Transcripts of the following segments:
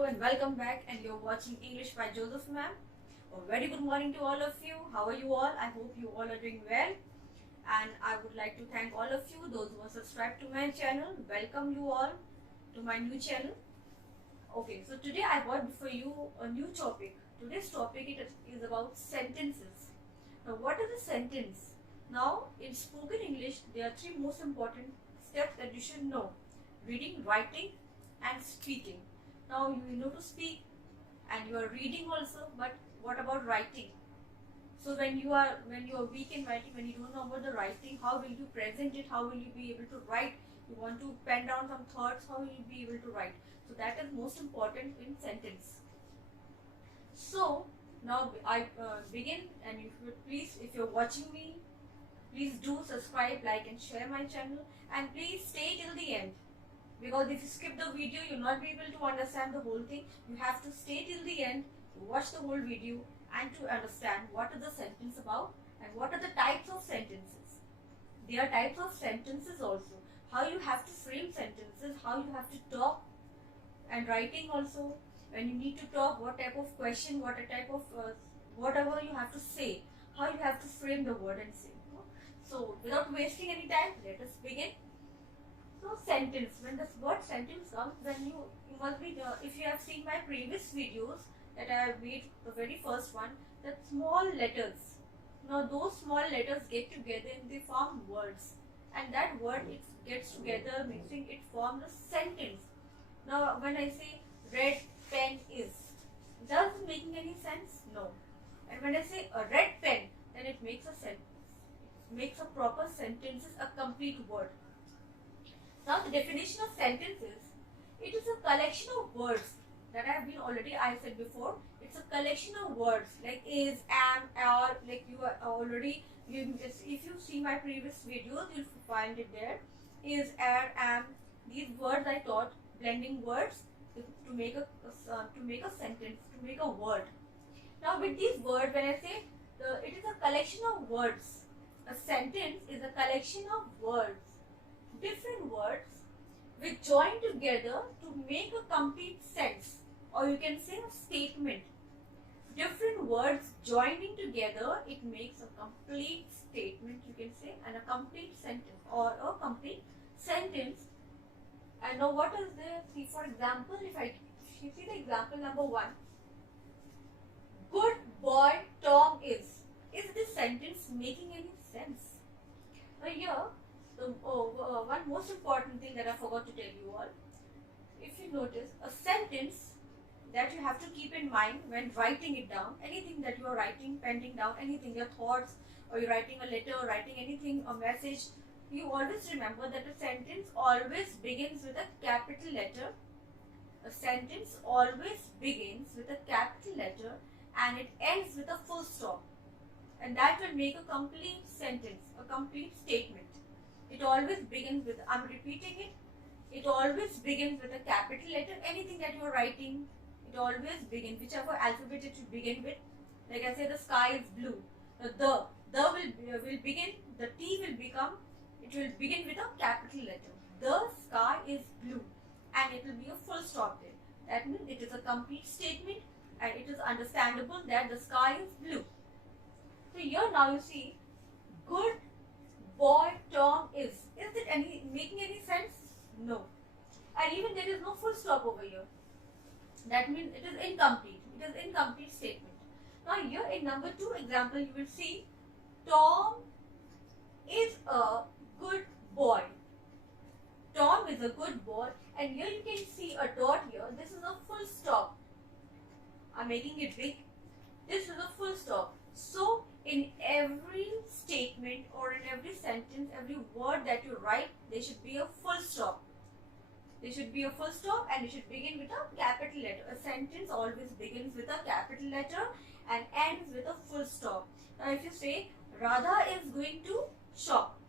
Hello and welcome back, and you're watching English by Joseph ma'am. A very good morning to all of you. How are you all? I hope you all are doing well, and I would like to thank all of you, those who are subscribed to my channel. Welcome you all to my new channel. Okay, so today I brought for you a new topic. Today's topic is about sentences. Now, what is a sentence? Now, in spoken English, there are three most important steps that you should know: reading, writing, and speaking. Now you know to speak and you are reading also, but what about writing? So when you are weak in writing, when you don't know about the writing, how will you present it? How will you be able to write? You want to pen down some thoughts, how will you be able to write? So that is most important in sentence. So now I begin, and if you're watching me, please do subscribe, like and share my channel, and please stay till the end. Because if you skip the video, you'll not be able to understand the whole thing. You have to stay till the end to watch the whole video and to understand what is the sentence about and what are the types of sentences. There are types of sentences also. How you have to frame sentences, how you have to talk, and writing also. When you need to talk, what type of question, what type of whatever you have to say, how you have to frame the word and say. So without wasting any time, let us begin. So sentence, when the word sentence comes, then you must be, if you have seen my previous videos that I have made, the very first one, that small letters. Now those small letters get together and they form words, and that word it gets together, mixing it forms a sentence. Now when I say red pen is, does it making any sense? No. And when I say a red pen, then it makes a sentence. It makes a proper sentence, a complete word. Now the definition of sentence is, it is a collection of words that I said before, it's a collection of words like is, am, are, like you are already, if you see my previous videos, you'll find it there. Is, are, am, these words I taught, blending words to make a sentence, to make a word. Now with these words, when I say it is a collection of words, a sentence is a collection of words, different words which join together to make a complete sense, or you can say a statement. Different words joining together, it makes a complete statement, you can say, and a complete sentence or a complete sentence. And now what is there? See, for example, if you see the example number 1, good boy Tom is this sentence making any sense? Now here, one most important thing that I forgot to tell you all. If you notice, a sentence that you have to keep in mind when writing it down, anything that you are writing, penning down, anything, your thoughts, or you're writing a letter, or writing anything, a message, you always remember that a sentence always begins with a capital letter. A sentence always begins with a capital letter and it ends with a full stop. And that will make a complete sentence, a complete statement. It always begins with, I'm repeating it, it always begins with a capital letter. Anything that you are writing, it always begins, whichever alphabet it should begin with. Like I say, the sky is blue. The will begin, the T will become, it will begin with a capital letter. The sky is blue, and it will be a full stop there. That means it is a complete statement, and it is understandable that the sky is blue. So here now you see, good boy Tom is it making any sense? No. And even there is no full stop over here. That means it is incomplete. It is incomplete statement. Now here in number 2 example, you will see Tom is a good boy. Tom is a good boy, and here you can see a dot here. This is a full stop. I'm making it big. This is a full stop. So in every statement or in every sentence, every word that you write, there should be a full stop. There should be a full stop, and it should begin with a capital letter. A sentence always begins with a capital letter and ends with a full stop. Now if you say Radha is going to shop,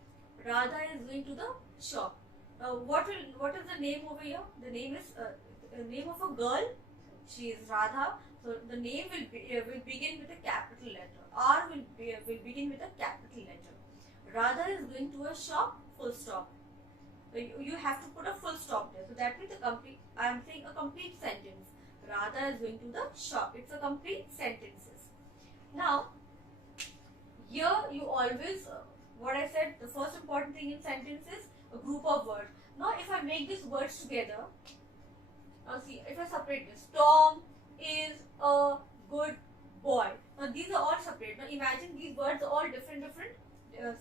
Radha is going to the shop. What is the name over here? The name is the name of a girl. She is Radha. So the name will begin with a capital letter. R will begin with a capital letter. Radha is going to a shop. Full stop. You have to put a full stop there. So that means I am saying a complete sentence. Radha is going to the shop. It's a complete sentences. Now, here you always, what I said, the first important thing in sentence is a group of words. Now, if I make these words together, now see, if I separate this, Tom is a good boy. Now, these are all separate. Now, imagine these words are all different,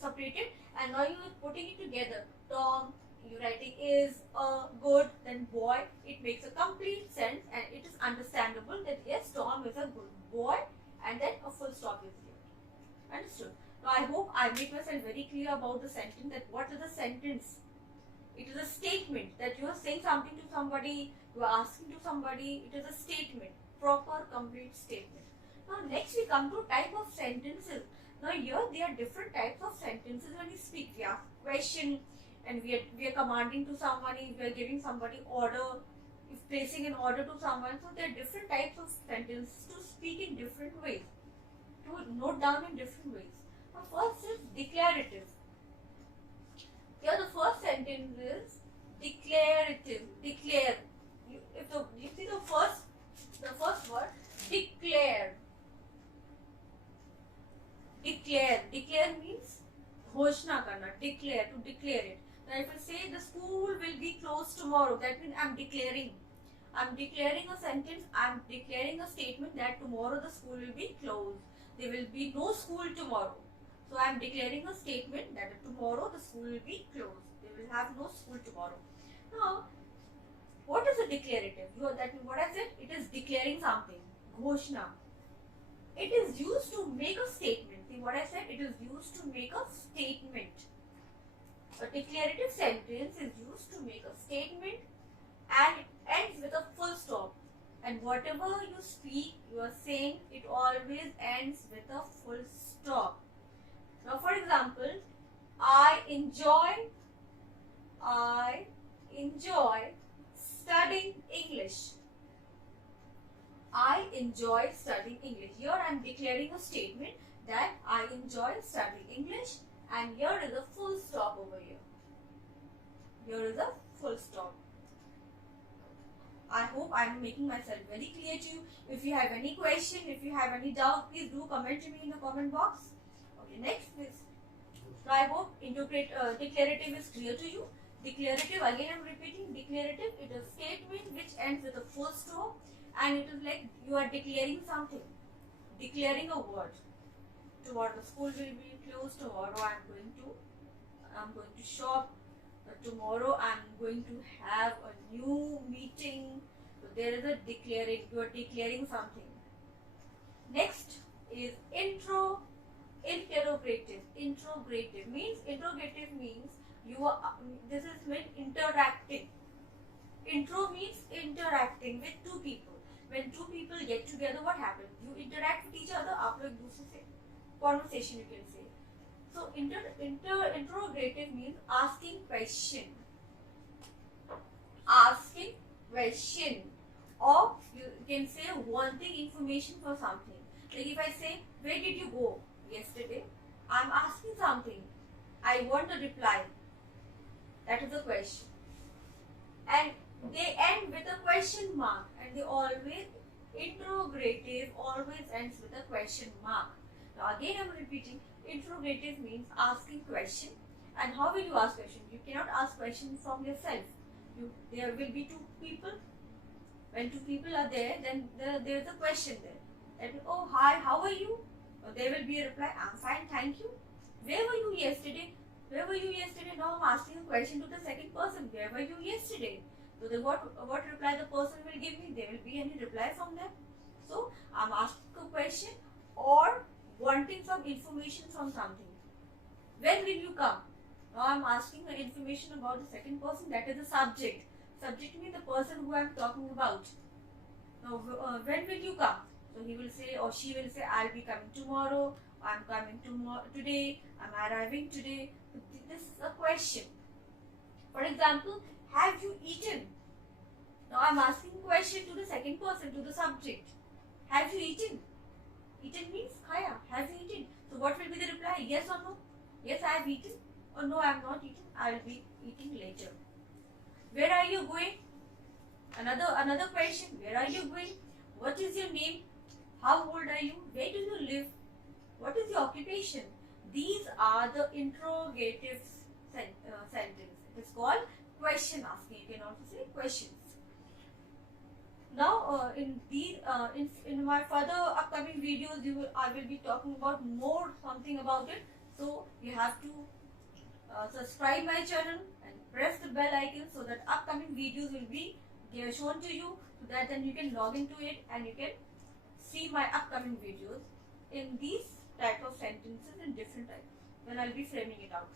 separated, and now you are putting it together. Tom, you writing is a good, then boy. It makes a complete sense, and it is understandable that yes, Tom is a good boy, and then a full stop is here. Understood? Now, I hope I made myself very clear about the sentence, that what is a sentence? It is a statement that you are saying something to somebody, you are asking to somebody. It is a statement, proper, complete statement. Now, next we come to type of sentences. Now, here there are different types of sentences when we speak. We ask question, and we are commanding to somebody, we are giving somebody order, if placing an order to someone. So, there are different types of sentences to speak in different ways, to note down in different ways. Now, first is declarative. Here the first sentence is declarative. Declare. You see the first word, declare. Declare. Declare means ghoshna karna. Declare, to declare it. Now if I say the school will be closed tomorrow, that means I am declaring. I am declaring a sentence. I am declaring a statement that tomorrow the school will be closed. There will be no school tomorrow. So I am declaring a statement that tomorrow the school will be closed. They will have no school tomorrow. Now, what is a declarative? That means what I said, it is declaring something. Ghoshna. It is used to make a statement. See what I said? It is used to make a statement. A declarative sentence is used to make a statement, and it ends with a full stop. And whatever you speak, you are saying, it always ends with a full stop. Now, for example, I enjoy studying English. I enjoy studying English. Here I am declaring a statement that I enjoy studying English, and here is a full stop over here. Here is a full stop. I hope I am making myself very clear to you. If you have any question, if you have any doubt, please do comment to me in the comment box. Okay, next is, so I hope declarative is clear to you. Declarative, again I am repeating, declarative, it is a statement which ends with a full stop, and it is like you are declaring something, declaring a word. Tomorrow the school will be closed, tomorrow I am going to shop, tomorrow I am going to have a new meeting. So there is a declaring, you are declaring something. Next is interrogative. Interrogative means you are, this is meant interacting. Intro means interacting with two people. When two people get together, what happens? You interact with each other after a conversation, you can say. So interrogative means asking question. Asking question, or you can say wanting information for something. Like if I say, where did you go yesterday? I am asking something. I want a reply. That is a question. And they end with a question mark, and they always, interrogative always ends with a question mark. Now again I am repeating, interrogative means asking question. And how will you ask question? You cannot ask question from yourself. There will be two people. When two people are there, then there is a question there. And oh hi, how are you? There will be a reply, I'm fine, thank you. Where were you yesterday? Where were you yesterday? Now I'm asking a question to the second person. Where were you yesterday? So then what reply the person will give me? There will be any reply from them. So I'm asking a question or wanting some information from something. When will you come? Now I'm asking the information about the second person, that is the subject. Subject means the person who I'm talking about. Now when will you come? So he will say or she will say, I'll be coming tomorrow, I'm coming today, I'm arriving today. This is a question. For example, have you eaten? Now I'm asking a question to the second person, to the subject. Have you eaten? Eaten means khaya. Have you eaten? So what will be the reply? Yes or no? Yes, I have eaten. Or no, I have not eaten. I will be eating later. Where are you going? Another question. Where are you going? What is your name? How old are you? Where do you live? What is your occupation? These are the interrogative sentence. It is called question asking. You can also say questions. Now, in my further upcoming videos, I will be talking about more something about it. So you have to subscribe my channel and press the bell icon so that upcoming videos will be shown to you. So that then you can log into it and you can see my upcoming videos in these type of sentences in different types when I'll be framing it out.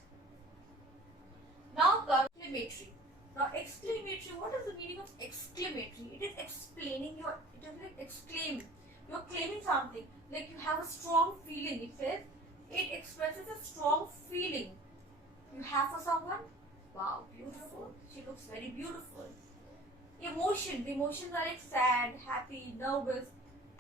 Now, exclamatory. Now, exclamatory, what is the meaning of exclamatory? It is explaining your, it is like exclaim. You're claiming something, like you have a strong feeling. It says, it expresses a strong feeling you have for someone. Wow, beautiful. She looks very beautiful. Emotion. The emotions are like sad, happy, nervous,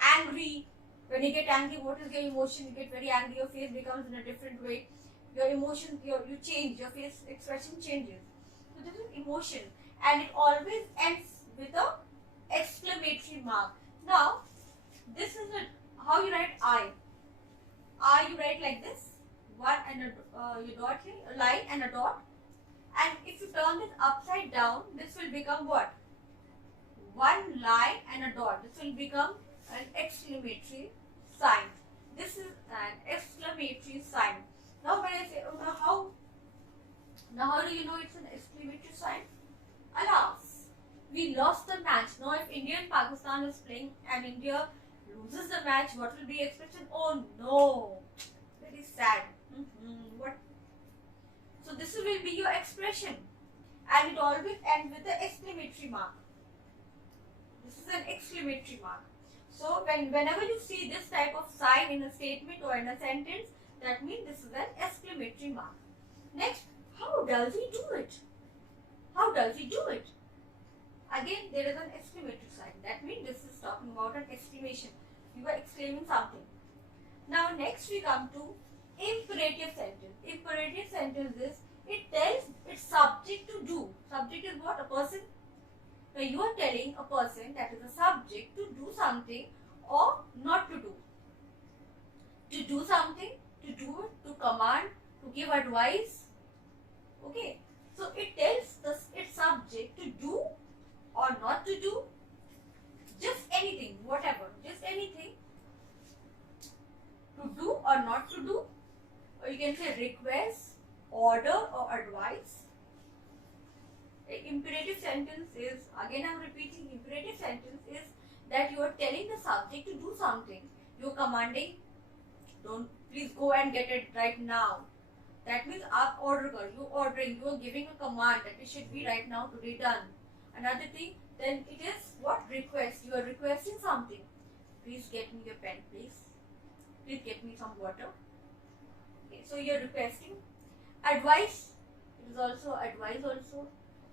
angry. When you get angry, what is your emotion? You get very angry, your face becomes in a different way. Your emotion, you change, your face expression changes. So this is emotion, and it always ends with a exclamatory mark. Now, this is how you write I. I you write like this, one and a dot here, a line and a dot. And if you turn this upside down, this will become what? One line and a dot. This will become an exclamatory sign. This is an exclamatory sign. Now when I say, now how do you know it's an exclamatory sign? Alas, we lost the match. Now if India and Pakistan is playing and India loses the match, what will be the expression? Oh no, very sad. What? So this will be your expression, and it always ends with the exclamatory mark. This is an exclamatory mark. So whenever you see this type of sign in a statement or in a sentence, that means this is an exclamatory mark. Next, how does he do it? How does he do it? Again, there is an exclamatory sign. That means this is talking about an exclamation. You are exclaiming something. Now next we come to imperative sentence. Imperative sentence is, it tells its subject to do. Subject is what? A person. Now you are telling a person, that is a subject, to do something or not to do. To do something, to do it, to command, to give advice. Okay. So it tells its subject to do or not to do. Just anything, whatever, just anything. To do or not to do. Or you can say request, order or advice. Imperative sentence is, again I am repeating, imperative sentence is that you are telling the subject to do something. You are commanding, don't, please go and get it right now. That means aap order kar, you ordering, you are giving a command that it should be right now, today done. Another thing, then it is what? Request. You are requesting something. Please get me your pen, please. Please get me some water. Okay, so you are requesting. Advice. It is also advice also.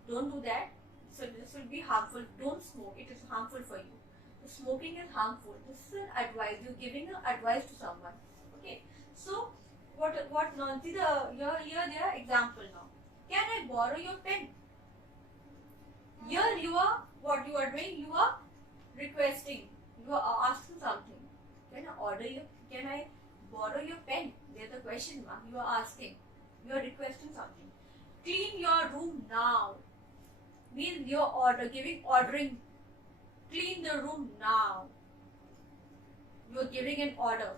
Don't do that. So this will be harmful. Don't smoke. It is harmful for you. The smoking is harmful. This is an advice. You are giving an advice to someone. Okay. So what now? See here there are example now. Can I borrow your pen? Here you are, what you are doing, you are requesting, you are asking something. Can I borrow your pen? There's a question mark, you are asking, you are requesting something. Clean your room now. Means you are ordering. Clean the room now. You are giving an order.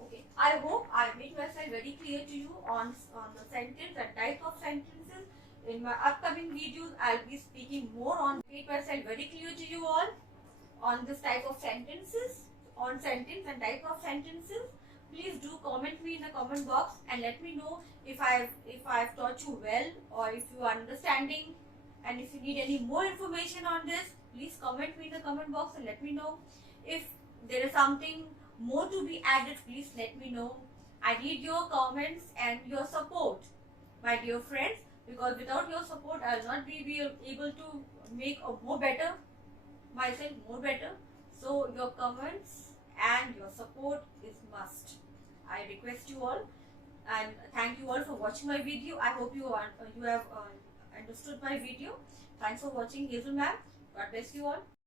Okay, I hope I made myself very clear to you on the sentence and type of sentences. In my upcoming videos, I'll be speaking more on, make myself very clear to you all on this type of sentences, on sentence and type of sentences. Please do comment me in the comment box and let me know if I've taught you well or if you are understanding, and if you need any more information on this, please comment me in the comment box and let me know. If there is something more to be added, please let me know. I need your comments and your support, my dear friends, because without your support, I will not be able to make a myself more better. So your comments and your support is must. I request you all, and thank you all for watching my video. I hope you have understood my video. Thanks for watching, Hazel ma'am. God bless you all.